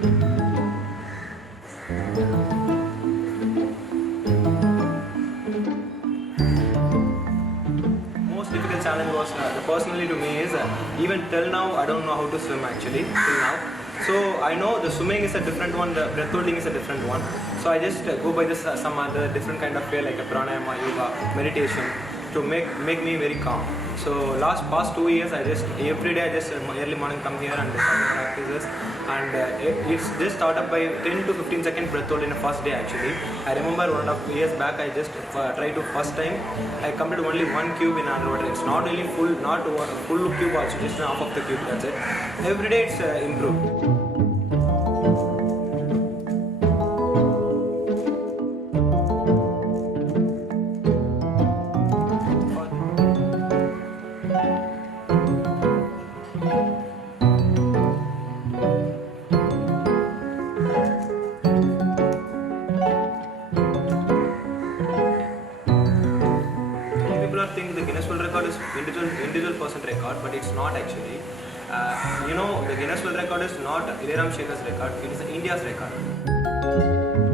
Most difficult challenge was personally to me is even till now I don't know how to swim actually till now. So I know the swimming is a different one, the breath holding is a different one. So I just go by this some other different kind of way like a pranayama, yoga, meditation to make me very calm. So past 2 years I just every day I just early morning come here and practices, and it's just started by 10 to 15 second breath hold in the first day actually. I remember 1.5 years back I just tried to first time I completed only one cube in underwater. It's not really full, not full cube also, just half of the cube, that's it. Every day it's improved. People are thinking the Guinness World Record is individual person record, but it's not actually. The Guinness World Record is not Illayaram Sekar's record, it is India's record.